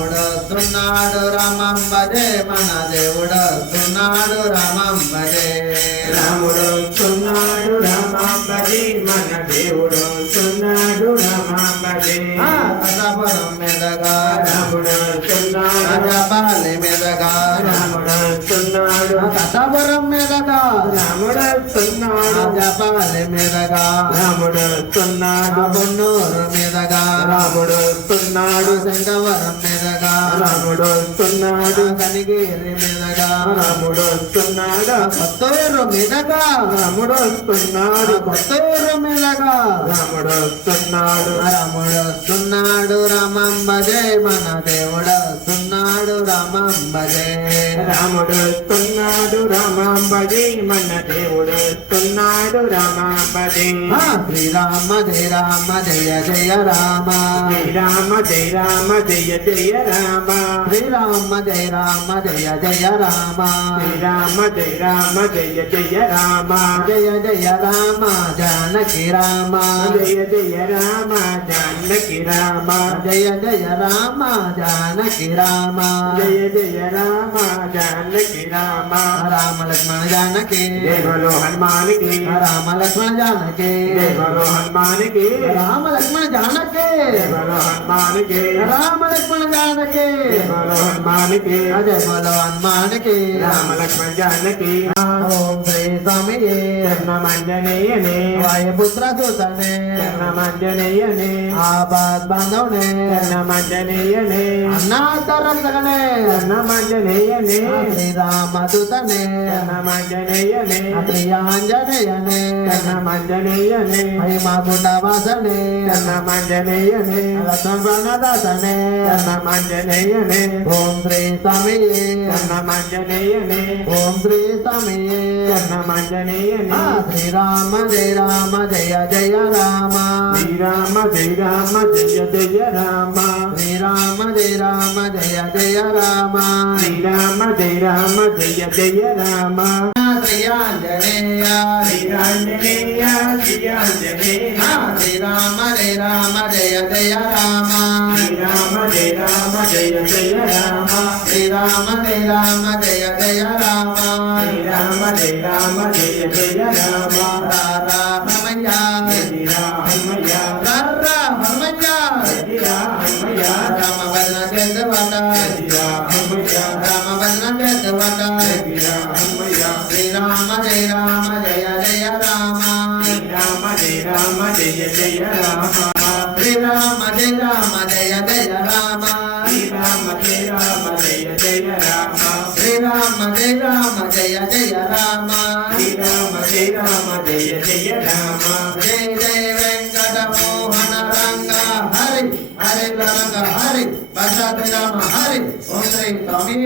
రాముడొస్తున్నాడు రామం భజే మన దేవుడొస్తున్నాడు రామం భజే రాముడొస్తున్నాడు రామం భజే మన దేవుడొస్తున్నాడు రామం భజే కథపురం మీదగా రాముడొస్తున్నాడు రాజపాలి మీదగా రాముడొస్తున్నాడు కథపురం మీదగా రాముడొస్తున్నాడు రాజపాలి మీదగా రాముడొస్తున్నాడు బొన్నూరు మీదగా రాముడొస్తున్నాడు శంకవరం మీదగా రాముడొస్తున్నాడు కనిగిరి మీదగా రాముడొస్తున్నాడు కొత్తూరు మీదగా రాముడొస్తున్నాడు కొత్తూరు మీదగా రాముడొస్తున్నాడు రాముడొస్తున్నాడు రామం భజే మన దేవుడొస్తున్నాడు రామం భజే రాముడొస్తున్నాడు రామం భజే మన దేవుడొస్తున్నాడు రామం భజే శ్రీరామ జయ రామ జయ జయ రామ శ్రీరామ జయ రామ జయ జయ రామ శ్రీరామ జయ రామ జయ జయ రామ శ్రీరామ జయ రామ జయ జయ రామ జయ జయ రామ జానకి రామ జయ జయ రామ జానకి రామ జయ జయ రామ జానకి రామ జయ జయ రామ జానకి రామ రామ లక్ష్మణ జానకి జయ బలో హనుమాన్ కి రామ లక్ష్మణ జానకి జయ బలో హనుమాన్ కి రామ లక్ష్మణ జానకి జయ బలో హనుమాన్ కి రామ లక్ష్మణ జానకి జయ బలో హనుమాన్ కి జయ బలో హనుమానికి రామ లక్ష్మణ జానకి ఓం శ్రీ స్వామియే శరణమంజనేయనే వాయుపుత్ర సూతనే శరణమంజనేయనే ఆపద్ బాంధవనే శరణమంజనేయనే అన్నాతరసగనే శరణమంజనేయనే శ్రీరామదూతనే శరణమంజనేయనే ప్రియాంజనేయనే శరణమంజనేయనే హైమాగుండ వాసనే శరణమంజనేయనే లక్ష్మణ ప్రణదాసనే శరణమంజనేయనే ఓం శ్రీ స్వామియే శరణమంజనేయనే ఓం శ్రీ స్వామియే శరణమంజనేయనే శ్రీరామ జయ రామ జయ జయ రామ శ్రీరామ జయ రామ జయ జయ రామ శ్రీరామ జయ రామ జయ జయ రామ శ్రీరామ జయ రామ జయ జయ రామ శ్రీయాంజనేయ శ్రీరాంజనేయ శ్రీరాంజనేయ శ్రీరామ జయ రామ జయ జయ రామ శ్రీరామ జయ రామ జయ జయ రామ శ్రీరామ జయ రామ జయ జయ రామ శ్రీరామ జయ రామ జయ జయ రామ రామయ్య శ్రీరామయ్య రామయ్య శ్రీరామయ్య రామ భజన చేతవట శ్రీరామయ్య రామ భజన చేతవట శ్రీరామయ్య శ్రీరామ జయ రామ జయ జయ రామ శ్రీరామ జయ రామ జయ జయ రామ శ్రీరామ జయ రామ జయ జయ రామ శ్రీరామ జయ రామ జయ జయ రామ శ్రీరామ జయ రామ జయ జయ రామ శ్రీరామ జయ రామ జయ జయ రామ జయ జయ వెంకట మోహన రంగ హరి హరి రంగ హరి పరశురామ హరి ఓం శ్రీ స్వామి